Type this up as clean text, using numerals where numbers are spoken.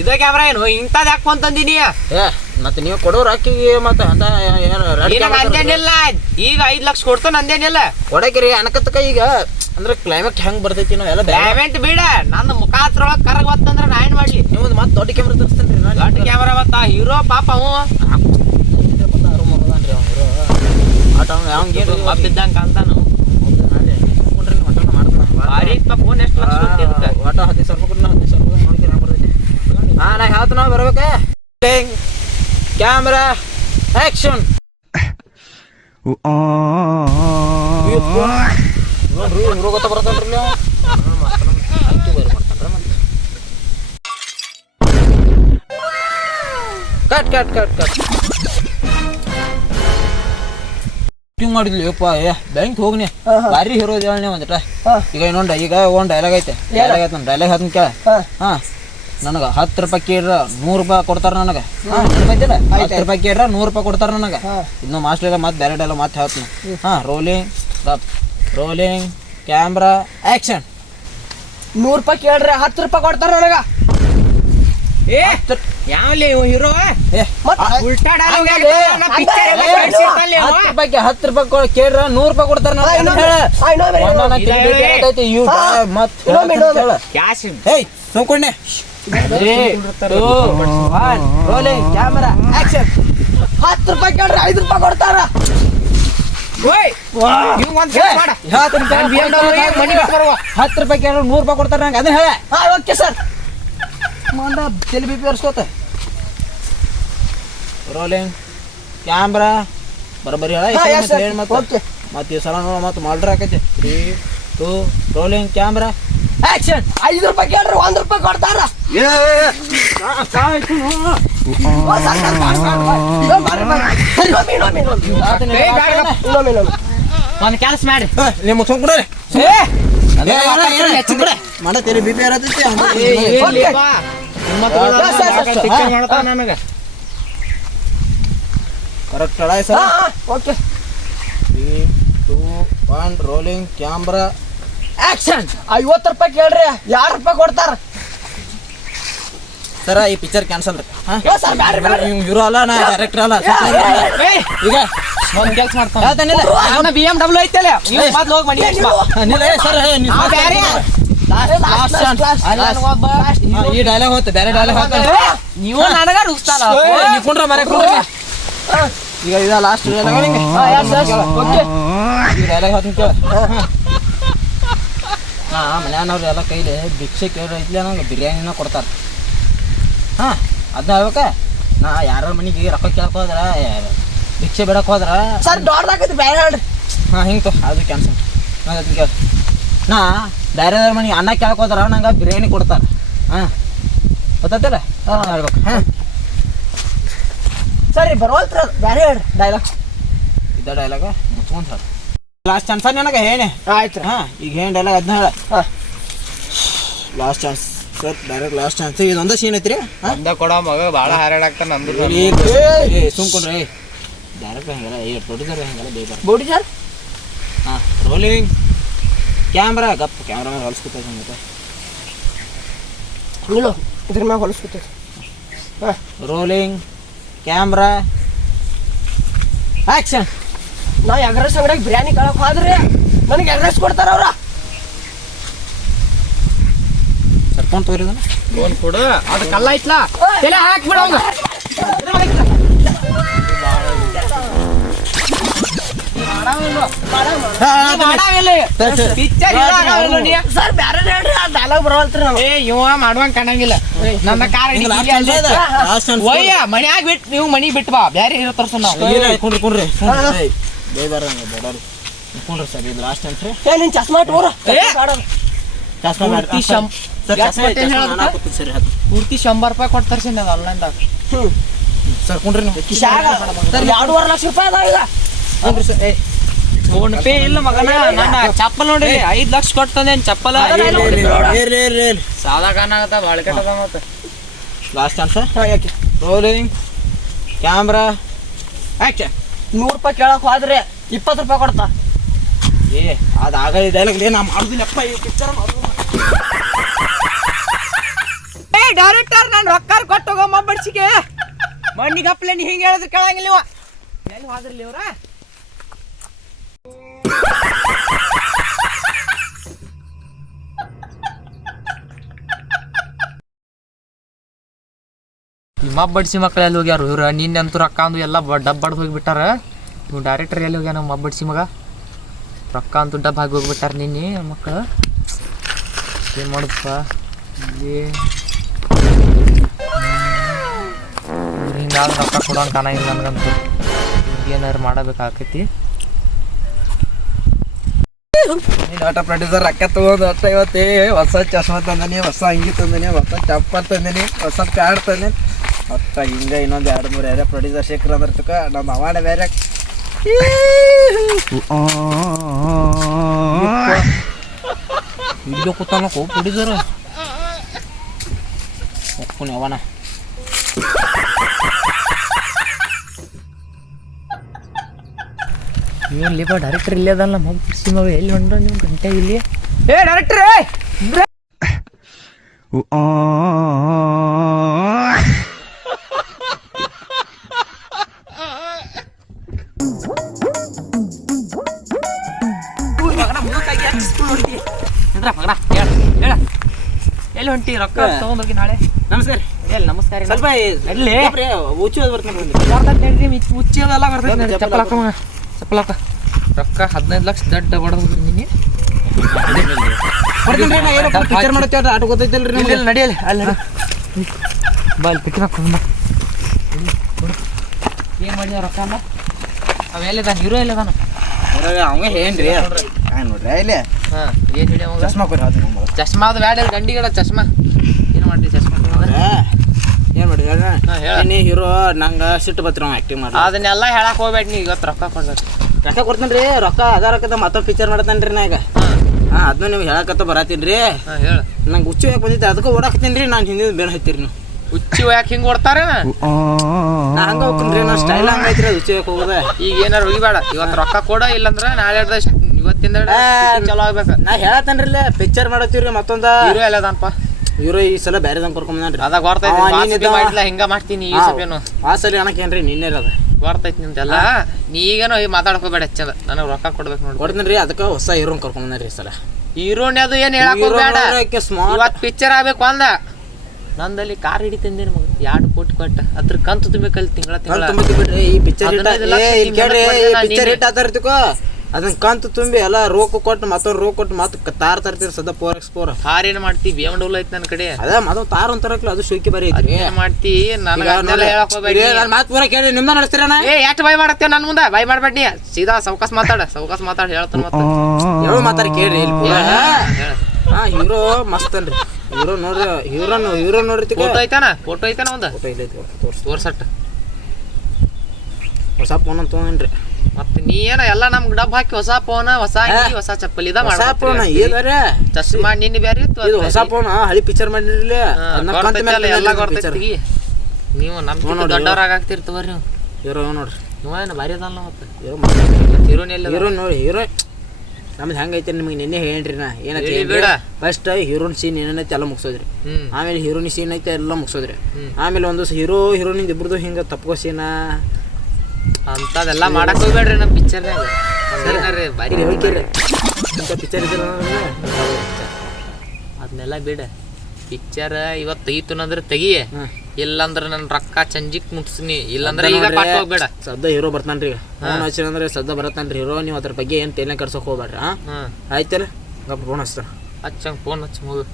ಇದ ಕ್ಯಾಮ್ರಾ ಏನು ಇಂಥದ್ ಯಾಕೆ ಅಂತಂದಿನಿ ಮತ್ತೆ ನೀವು ಕೊಡೋರು ಅಕ್ಕಿಗೆ ಮತ್ತೆ ಅಂದೇನಿಲ್ಲ ಈಗ 5 ಲಕ್ಷ ಕೊಡ್ತು ನಂದೇನಿಲ್ಲ ಕೊಡಕ್ರಿ ಅನಕತ್ತಕ ಈಗ ಅಂದ್ರೆ ಕ್ಲೈಮೇಟ್ ಹೆಂಗ್ ಬರ್ತೈತಿ ನಾವು ಎಲ್ಲ ಪೇಮೆಂಟ್ ಬಿಡ ನನ್ನ ಮುಖಾತ್ರೊಳಗೆ ಕರಗ್ ಬತ್ತಂದ್ರೆ ನಾ ಏನ್ ಮಾಡ್ಲಿ ನಿಮ್ಮದು ಮತ್ತೆ ದೊಡ್ಡ ಕ್ಯಾಮ್ರಾ ತರಿಸ್ತೇನ್ರಿ ದೊಡ್ಡ ಕ್ಯಾಮ್ರಾ ಬತ್ತ ಹೀರೋ ಪಾಪ ಅವ ಆಟ ಅವ್ನಿಗೆ ಮಬ್ಬಿದ್ದಂಗೆ ಕಾಣ್ತಾನು ಫೋನ್ ಎಷ್ಟು ಲಕ್ಷ ಒಟ್ಟು 10,000 ರೂಪಾಯಿ 10,000 ರೂಪಾಯಿ ನೋಡ್ಕೊಂಡು ಹೆಂಗೆ ಬರ್ತೈತಿ ನಾ ಹೇಳ್ತ ನಾವು ಬರ್ಬೇಕಾ ಕ್ಯಾಮ್ರಾ ಆಕ್ಷನ್ ನೋಡ್ರಿ ಇವ್ರು ಗೊತ್ತ ಬರ್ತಲ್ರಿ ನೀವು cut cut cut cut shooting ಮಾಡಿದ್ಲಿ ಯಪ್ಪ ಬ್ಯಾಂಕ್ ಹೋಗ್ನಿ ಭಾರಿ ಹೀರೋ ಹೇಳಿ ಒಂದಿಟ ಈಗ ಇನ್ನೊಂದು ಈಗ ಒಂದು ಡೈಲಾಗ್ ಐತೆ ಡೈಲಾಗ್ ಹೇಳ್ತೀನಿ ಕೇಳ ಹಾ ನನಗೆ 10 ರೂಪಾಯಿ ಕೇಳ್ರ 100 ರೂಪಾಯಿ ಕೊಡ್ತಾರ ನನಗೆ ಗೊತ್ತಿಲ್ಲ 10 ರೂಪಾಯಿ ಕೇಳ್ರ 100 ರೂಪಾಯಿ ಕೊಡ್ತಾರ ನನಗೆ ಇನ್ನು ಮಾಸ್ಟರ್ ಮತ್ತೆ ಬೇರೆ ಡೈಲಾಗ್ ಮತ್ತೆ ಹೇಳ್ತೀನಿ ರೋಲಿಂಗ್ ಕ್ಯಾಮ್ರಾ ಆಕ್ಷನ್ 100 ರೂಪಾಯಿ ಕೇಳ್ರಿ 10 ರೂಪಾಯಿ ಕೊಡ್ತಾರ ನನಗ ಯಾವಲ್ಲಿ ಹೀರೋ ಉಲ್ಟಾ 10 ರೂಪಾಯಿ ಕೇಳ್ರ 100 ರೂಪಾಯಿ ಕೊಡ್ತಾರ ಸೋಕೊಂಡೆ ರೋಲಿಂಗ್ ಕ್ಯಾಮ್ರಾ ಆಕ್ಷನ್ 10 ರೂಪಾಯಿ ಕೇಳ್ರಿ 5 ರೂಪಾಯಿ ಕೊಡ್ತಾರ 10 ರೂಪಾಯಿ ಕೇಳ್ರ 100 ರೂಪಾಯಿ ಕೊಡ್ತಾರ ನಂಗೆ ಅದನ್ನ ಹೇಳ ಓಕೆ ಸರ್ ಮಂದ ತಲೆ ಬಿ ಪಿ ಏರ್ಸ್ಕೋತ ರೋಲಿಂಗ್ ಕ್ಯಾಮ್ರಾ ಬರಬರಿ ಹೇಳ ಮತ್ತೆ ಈ ಸಲ ನೋಡ ಮತ್ತೆ ಮಾಡ್ರ ಆಕೈತಿ 3 2 ರೋಲಿಂಗ್ ಕ್ಯಾಮ್ರಾ ಆಕ್ಷನ್ 5 ರೂಪಾಯಿ ಕೇಳ್ರಿ 1 ರೂಪಾಯಿ ಕೊಡ್ತಾರ ಒಂದು ಕೆಲಸ ಮಾಡಿ ನಿಮ್ಮ ಮುಚ್ಕೊಂಡ್ರೆ ಮಾಡತ್ತೇರಿ ಬಿ ಪಿ ಇರತೈತಿ ನನಗೆ ಕರೆಕ್ಟ್ ಅಡ sir okay 3 2 1 rolling camera action 50 ರೂಪಾಯಿ ಕೇಳ್ರಿ 2 ರೂಪಾಯಿ ಕೊಡ್ತಾರ ಸರ ಈ ಪಿಕ್ಚರ್ ಕ್ಯಾನ್ಸಲ್ ರೀ ಇವ್ರು ಅಲ್ಲ ನಾ ಡೈರೆಕ್ಟರ್ ಅಲ್ಲ ಈಗ ಒಂದ್ ಕೆಲಸ ಮಾಡ್ತಾನೆ BMW ಐತಲ್ಲ ಮೊದ್ಲು ಹೋಗಿ ಮನೆ ಸರ್ ಈ ಡೈಲಾಗ್ ಹೋತ ಬೇರೆ ಡೈಲಾಗ್ ಹೋತ ನೀವು ನನಗ ರುಸ್ತಾನ ನಿಂತ್ಕೊಂಡ್ರ ಮರೆ ಈಗ ಇದ ಲಾಸ್ಟ್ ಡೈಲಾಗ್ ಈ ಡೈಲಾಗ್ ಹೋತ ಕೇಳ ಮನ್ಯಾನವ್ರು ಎಲ್ಲ ಕೈಲಿ ಭಿಕ್ಷೆ ಕೇಳ್ರ ಐತ್ಲಿ ನಂಗೆ ಬಿರಿಯಾನಿನ ಕೊಡ್ತಾರ ಅದನ್ನ ಹೇಳ್ಬೇಕ ನಾ ಯಾರ ಮನೆಗೆ ರೊಕ್ಕ ಕೇಳಕ್ ಹೋದ್ರ ಭಿಕ್ಷೆ ಬಿಡಕ್ ಹೋದ್ರ ಸರ್ ದೊಡ್ಡದಾಗೈತಿ ಬೇರೆ ಹೇಳ್ರಿ ಹಿಂಗೆ ಅದು ಕ್ಯಾನ್ಸಲ್ ಅದನ್ನ ಕೇಳ ನಾ ಬೇರೆ ಮನೆಗೆ ಅನ್ನ ಕೇಳಕ್ ಹೋದ್ರ ನಂಗೆ ಬಿರಿಯಾನಿ ಕೊಡ್ತಾರ ಗೊತ್ತಲ್ಲ ಹೇಳ್ಬೇಕು ಸರಿ ಬರೋಲ್ತ್ರ ಬೇರೆ ಹೇಳ್ರಿ ಡೈಲಾಗ್ ಇದ್ದ ಡೈಲಾಗ ಮುಚ್ಕೊಂಡ್ ಹೇಳ ಲಾಸ್ಟ್ ಚಾನ್ಸ್ ನನಗೆ ಹೇಳಿ ಆಯ್ತು ಈಗ ಏನು ಡೈಲಾಗ್ ಅದನ್ನ ಹೇಳ last chance sir direct last chance ಇದೊಂದ ಸೀನ್ ಐತ್ರಿ ಅಂದ ಕೊಡ ಮಗ ಭಾಳ ಹಾರಾಡಾಗ್ತಾನ ನಂದು ಸುಮ್ಕೊಂಡ್ರಿ ಡೈರೆಕ್ಟ್ ಹಂಗಲ್ಲ ಪ್ರೊಡ್ಯೂಸರ್ ಹಂಗಲ್ಲ ಬೇಬಾರ ಬೋಡಿ ಸರ್ ರೋಲಿಂಗ್ ಕ್ಯಾಮ್ರಾ ಗಪ್ ಕ್ಯಾಮ್ರಾ ಮೇಲೆ ಹೊಲಿಸ್ಕೊತೈತೆ ಮತ್ತೆ ನಿಲ್ಲೋ ಇದ್ರ ಮ್ಯಾಗ ಹೊಲಿಸ್ಕೊತೈತಿ ರೋಲಿಂಗ್ ಕ್ಯಾಮ್ರಾ ಆಕ್ಷನ್ ನಾ ಎಗ್ರೆಸ್ ಅಂಗಡಿಯಾಗ ಬಿರಿಯಾನಿ ಕೇಳಕ್ ಹೋದ್ರಿ ನನಗೆ ಎಗ್ರೆಸ್ ಕೊಡ್ತಾರ ಅವ್ರ ಸರ್ಕೊಂಡು ತೋರಿ ಫೋನ್ ಕೊಡು ಅದು ಕಲ್ಲ ಐತ್ಲಾ ತಲೆ ಹಾಕ್ಬಿಡ ಅವಂಗ ಸರ್ ಬೇರೆ ಹೇಳ್ರಿ ಆ ಡೈಲಾಗ್ ಬರೋಲ್ತ್ರಿ ನಾವು ಇವ ಮಾಡುವಂಗ ಕಾಣಂಗಿಲ್ಲ ನನ್ನ ಕಾರ್ ಒಯ್ಯ ಮನ್ಯಾಗ ಬಿಟ್ಟು ನೀವು ಮನಿ ಬಿಟ್ಟು ಬಾ ಬೇರೆ ಇರೋ ತರ್ಸ ನಾವು ಕುಂಡ್ರಿ ಬೇಬಾರ ಬೇಡಾರಿ ಕುಂಡ್ರಿ ಸರ್ ಇದು ಲಾಸ್ಟ್ ಚಾನ್ಸ್ ರೀ ನಿನ್ ಚಸ್ಮಾ ಟೂರ್ ಪೂರ್ತಿ 100 ರೂಪಾಯಿ ಕೊಡ್ತಾರ ಸರ್ ನಾವು ಆನ್ಲೈನ್ದಾಗ ಸರ್ ಕುಂಡ್ರಿ ನೀವು ಸರ್ 2.5 ಲಕ್ಷ ರೂಪಾಯಿ ಅದ ಈಗ ಕುಂಡ್ರಿ ಸರ್ ಫೋನ್ ಪೇ ಇಲ್ಲ ಮಗನ ನನ್ನ ಚಪ್ಪಲ್ ನೋಡಿ 5 ಲಕ್ಷ ಕೊಡ್ತಂದೆ ಚಪ್ಪಲ ಸಾದಾ ಕಾಣಾಗತ್ತ ಭಾಳ ಕೆಟ್ಟದ ಮತ್ತೆ last chance rolling camera action 100 ರೂಪಾಯಿ ಕೇಳಕ್ ಹೋದ್ರೆ 20 ರೂಪಾಯಿ ಕೊಡ್ತಾ ಅದು ಆಗಲಿ ಡೈಲಾಗ್ ನಾ ಮಾಡುದಿಲ್ಲಪ್ಪ ಈ ಪಿಕ್ಚರ್ ಡೈರೆಕ್ಟರ್ ನಾನು ನಾಚಿಕೆ ಮಣ್ಣಿಗೆ ಹಪ್ಪಲೆ ನೀ ಹಿಂಗೆ ಹೇಳಿದ್ರೆ ಕೇಳಂಗಿಲ್ಲ ಇವ ಎಲ್ಲಿ ಹೋದ್ರಲ್ಲ ಇವ್ರ ಮಬ್ಬ ಬಡ್ಸಿ ಮಕ್ಳು ಎಲ್ಲಿ ಹೋಗ್ಯಾರ ಇವ್ರು ನಿನ್ನಂತೂ ರೊಕ್ಕ ಅಂದು ಎಲ್ಲ ಡಬ್ ಬಡ್ದು ಹೋಗಿಬಿಟ್ಟಾರ ಇವ್ ಡೈರೆಕ್ಟರ್ ಎಲ್ಲಿ ಹೋಗ್ಯಾನ ಮಬ್ಬ ಬಡ್ಸಿ ಮಗ ರೊಕ್ಕ ಅಂತೂ ಡಬ್ ಹಾಕಿ ಹೋಗ್ಬಿಟ್ಟಾರ ನಿನ್ನೆ ಮಕ್ಕಳು ಏನು ಮಾಡುದಪ್ಪ ಇಲ್ಲಿ ಹಿಂಗಾದ್ರೆ ರೊಕ್ಕ ಕೊಡೋನ್ ಕಾಣಂಗಿಲ್ಲ ನನಗಂತೂ ಏನಾರು ಮಾಡಬೇಕಾಕೈತಿ ಆಟೋ ಪ್ರೊಡ್ಯೂಸರ್ ರೊಕ್ಕ ತಗೊಂಡು ಅಷ್ಟ ಇವತ್ತೇ ಹೊಸ ಚಶ್ಮಾ ತಂದನಿ ಹೊಸ ಅಂಗಿ ತಂದನಿ ಹೊಸ ಚಪ್ಪಲ್ ತಂದನಿ ಹೊಸ ಪ್ಯಾಡ್ ತಂದನಿ ಮತ್ತ ಹಿಂಗ ಇನ್ನೊಂದು 2-3 ಯಾರೇ ಪ್ರೊಡ್ಯೂಸರ್ ಶೇಖರ್ ಅಂದ್ರೆ ತಕ ನಮ್ಮ ಅವಾಡ ಬೇರೆ ಇಲ್ಲೋ ಕೂತಾನ ಪ್ರೊಡ್ಯೂಸರ್ ಒಪ್ಪುನಿ ಅವನ ಇಲ್ಲಿ ಬಾ ಡೈರೆಕ್ಟರ್ ಇಲ್ಲೇ ಅದಲ್ಲ ಮಬ್ಬ ಬಡ್ಸಿ ಮಗ ಎಲ್ಲಿ ಹೊಂಡ ನೀವು ಗಂಟೆ ಇಲ್ಲಿ ಏ ಡೈರೆಕ್ಟರ್ ಎಲ್ಲಿ ಹೊಂಟಿ ರೊಕ್ಕ ತಗೊಂಡೋಗಿ ನಾಳೆ ನಮಸ್ಕಾರ ಎಲ್ಲಿ ನಮಸ್ಕಾರ ಸ್ವಲ್ಪ ಎಲ್ಲಿ ಉಚ್ಚಿ ಬರ್ತೀನಿ ಮುಚ್ಚಿದೆಲ್ಲ ಬರ್ತೈತೆ ಚಪ್ಪಲ್ ಹಾಕ ಮಗ ಚಪ್ಪಲ್ ಹಾಕ ರೊಕ್ಕ 15 ಲಕ್ಷ ದಡ್ಡ ಬಡದ್ರಿ ನೀನು ಪಿಕ್ಚರ್ ಮಾಡತ್ತೇವ್ರಿ ಆಟ ಗೊತ್ತೈತಲ್ರಿ ಇಲ್ಲಿ ನಡಿಯಲ್ಲಿ ಅಲ್ಲಿ ಬಾ ಅಲ್ಲಿ ಪಿಕ್ಚರ್ ಹಾಕೊಂಡು ಏನು ಮಾಡಿದ ರೊಕ್ಕ ಅಲ್ಲ ಅವೆಲ್ಲಿದಾನ ಹೀರೋ ಎಲ್ಲದಾನ ಅವಂಗ ಏನ್ರಿ ನೋಡ್ರಿ ಇಲ್ಲಿ ಹಾಂ ಏನು ಹೇಳಿ ಅವಾಗ ಚಶ್ಮಾ ಕೊರಿ ಹಾಕಿ ಚಶ್ಮಾ ಅದು ಬ್ಯಾಡ ಗಂಡಿಗಡ ಚಶ್ಮಾ ಏನು ಮಾಡ್ರಿ ಚಶ್ಮಾ ಏನ್ ಮಾಡಿ ಹೇಳ ನೀ ಹೀರೋ ನಂಗೆ ಸಿಟ್ಟು ಬತ್ರಿ ಅವ ಆಕ್ಟಿಂಗ್ ಮಾಡಿ ಅದನ್ನೆಲ್ಲ ಹೇಳಕ್ ಹೋಗ್ಬೇಡ ನೀ ಇವತ್ತು ರೊಕ್ಕ ಕೊಡ್ಬೇಕು ರೊಕ್ಕ ಕೊಡ್ತೇನ್ರಿ ರೊಕ್ಕ ರೊಕ್ಕದ ಮತ್ತೊಂದು ಪಿಕ್ಚರ್ ಮಾಡ್ತೇನ್ರಿ ನಾ ಈಗ ಹಾಂ ಅದನ್ನ ನೀವು ಹೇಳಕತ್ತ ಬರತ್ತೀನಿ ರೀ ಹಾಂ ಹೇಳು ನಂಗೆ ಹುಚ್ಚು ಯಾಕೆ ಬಂದಿತ್ತು ಅದಕ್ಕೆ ಓಡಾಕತ್ತೀನಿ ರೀ ನಾನು ಹಿಂದಿನ ಬೇರೆ ಹತ್ತೀರಿ ನೀವು ಹುಚ್ಚಿ ಯಾಕೆ ಹಿಂಗೆ ಓಡ್ತಾರೆ ನಾ ಹಂಗೆ ಹೋಗ್ತೀನಿ ನಾನು ಸ್ಟೈಲ್ ಹಂಗೆ ಐತ್ರಿ ಅದು ಹುಚ್ಚು ಯಾಕೆ ಹೋಗೋದೆ ಈಗ ಏನಾರು ಹೋಗಿಬೇಡ ಇವತ್ತು ರೊಕ್ಕ ಕೊಡ ಇಲ್ಲಂದ್ರೆ ನಾಳೆ ಇವತ್ತಿಂದ ಚಲೋ ಆಗ್ಬೇಕು ನಾ ಹೇಳತ್ತೇನ್ರಿ ಪಿಕ್ಚರ್ ಮಾಡತ್ತೀವ್ರಿ ಮತ್ತೊಂದು ಹೀರೋ ಎಲ್ಲದನಪ್ಪ ಇವ್ರು ಈ ಸಲ ಬೇರೆದಂಗೆ ಕರ್ಕೊಂಬಂದ್ರಿ ಅದಾಗ ಬರ್ತೈತಿ ಮಾಡಿಲ್ಲ ಹಿಂಗ ಮಾಡ್ತೀನಿ ಈ ಸಭೆನು ಆ ಸಲ ಅನ್ನಕೇನ್ರಿ ನಿನ್ನೆ ಅದ ಬರ್ತೈತಿ ನಿಮ್ದೆಲ್ಲ ನೀ ಈಗೇನು ಮಾತಾಡ್ಕೋಬೇಡ ಹೆಚ್ಚದ ನನಗೆ ರೊಕ್ಕ ಕೊಡ್ಬೇಕು ನೋಡಿ ಕೊಡ್ತೀನಿ ರೀ ಅದಕ್ಕೆ ಹೊಸ ಹೀರೋನ್ ಕರ್ಕೊಂಬಂದ್ರಿ ಈ ಸಲ ಹೀರೋನ್ ಅದು ಏನು ಹೇಳಕ್ ಹೋಗ್ಬೇಡ ಸ್ಮಾರ್ಟ್ ಇವತ್ತು ಪಿಕ್ಚರ್ ಆಗ್ಬೇಕು ಅಂದ ನಂದಲ್ಲಿ ಕಾರ್ ಹಿಡಿತಂದೆ ನಮಗೆ 2 ಕೋಟಿ ಕೊಟ್ಟ ಅದ್ರ ಕಂತು ತುಂಬಬೇಕಲ್ಲಿ ತಿಂಗಳ ತುಂಬಿ ಬಿಡ್ರಿ ಈ ಪಿಕ್ಚರ್ ಪಿಕ್ಚರ್ ಹಿಟ್ ಆತಾರ್ತಿಕೋ ಅದನ್ನ ಕಂತು ತುಂಬಿ ಎಲ್ಲ ರೋಕ್ ಕೊಟ್ಟು ಮತ್ತೊಂದು ರೋಕ್ ಕೊಟ್ಟು ಮತ್ತೆ ತಾರ್ ತರ್ತೀರಿ ಸದಾ 4x4 ಕಾರ್ ಏನು ಮಾಡ್ತಿ BMW ಐತಿ ನನ್ನ ಕಡೆ ಅದ ಮತ್ತೊಂದು ತಾರ್ ಅಂತಾರಕ್ಲ ಅದು ಶೋಕಿ ಬರೀ ಐತ್ರಿ ಏನ್ ಮಾಡ್ತಿ ನನಗೆ ಹೇಳಕ್ ಹೋಗ್ಬೇಡಿ ನಾನು ಮಾತು ಪೂರ ಕೇಳಿ ನಿಮ್ದ ನಡೆಸ್ತೀರಣ್ಣ ಎಷ್ಟು ಬಾಯ್ ಮಾಡತ್ತೇವ ನನ್ನ ಮುಂದೆ ಬಾಯ್ ಮಾಡ್ಬೇಡಿ ಸೀದಾ ಸೌಕಾಸ್ ಮಾತಾಡ ಹೇಳ್ತಾನ ಮತ್ತೆ ಯಾವ ಮಾತಾಡಿ ಕೇಳ್ರಿ ಇಲ್ಲಿ ಪೂರ ಹಾ ಹೀರೋ ಮಸ್ತ್ ಅನ್ರಿ ಹೀರೋ ನೋಡ್ರಿ ಹೀರೋ ನೋಡ್ರಿ ಫೋಟೋ ಐತಾನ ಒಂದು ಫೋಟೋ ಇಲ್ಲ ತೋರ್ಸಟ್ಟ ಹೊಸ ಫೋನ್ ಅಂತ ತೊಗೊಂಡ್ರಿ ಮತ್ತೆ ನೀ ಏನ ಎಲ್ಲ ನಮ್ಗೆ ಡಬ್ ಹಾಕಿ ಹೊಸ ಫೋನ್ ಹೊಸ ಅಂಗಿ ಹೊಸ ಚಪ್ಪಲ್ ಇದ ಹೊಸ ಫೋನ್ ಇದಾರೆ ಚಶ್ಮಾ ನಿನ್ನೆ ಬ್ಯಾರೆ ಇತ್ತು ಇದು ಹೊಸ ಫೋನ್ ಹಳಿ ಪಿಕ್ಚರ್ ಮಾಡಿರ್ಲಿ ಎಲ್ಲ ಗೊತ್ತೈತಿ ನೀವು ನಮ್ ದೊಡ್ಡವ್ರಾಗ್ತಿರ್ತವ್ರಿ ನೀವು ಹೀರೋ ನೋಡ್ರಿ ನೀವೇನು ಭಾರಿ ಅದಲ್ಲ ಮತ್ತೆ ಹೀರೋನ್ ಎಲ್ಲ ಹೀರೋ ನೋಡಿ ಹೀರೋ ನಮ್ದು ಹೆಂಗೈತೆ ನಿಮಗೆ ನಿನ್ನೆ ಹೇಳ್ರಿ ನಾ ಏನೈತೆ ಫಸ್ಟ್ ಹೀರೋನ್ ಸೀನ್ ಏನೈತೆ ಎಲ್ಲ ಮುಗಿಸೋದ್ರಿ ಆಮೇಲೆ ಹೀರೋನಿ ಸೀನ್ ಐತೆ ಎಲ್ಲ ಮುಗಿಸೋದ್ರಿ ಆಮೇಲೆ ಒಂದು ಹೀರೋ ಹೀರೋನಿಂದ ಇಬ್ರದು ಹಿಂಗೆ ತಪ್ಕೋ ಸೀನ ಅಂತದೆಲ್ಲ ಮಾಡಕ್ ಹೋಗ್ಬೇಡ್ರಿ ನಮ್ಮ ಪಿಕ್ಚರ್ನಾಗ ಭಾರಿ ಹೇಳ್ತೀರಿ ಇಂಥ ಪಿಕ್ಚರ್ ಇದ್ರೆ ಅದನ್ನೆಲ್ಲ ಬಿಡ ಪಿಕ್ಚರ್ ಇವತ್ತು ತೆಗಿತು ಅಂದ್ರೆ ತೆಗಿ ಇಲ್ಲಂದ್ರೆ ನನ್ನ ರೊಕ್ಕ ಚಂಜಿಕ್ ಮುಟ್ಸ್ನಿ ಇಲ್ಲಂದ್ರೆ ಈಗ ಪಾಠ ಹೋಗ್ಬೇಡ ಸದ್ದ ಹೀರೋ ಬರ್ತಾನ್ರಿ ಫೋನ್ ಹಚ್ಚಿರ ಅಂದ್ರೆ ಸದ್ದ ಬರತ್ತಾನ್ರಿ ಹೀರೋ ನೀವು ಅದ್ರ ಬಗ್ಗೆ ಏನು ತೇನೆ ಕರ್ಸೋಕೆ ಹೋಗ್ಬೇಡ್ರಿ ಆಯ್ತಲ್ಲ ಗಪ್ಪ ಫೋನ್ ಹಚ್ತಾರ ಹಚ್ಚಂಗೆ ಫೋನ್ ಹಚ್ಚ ಹೋಗು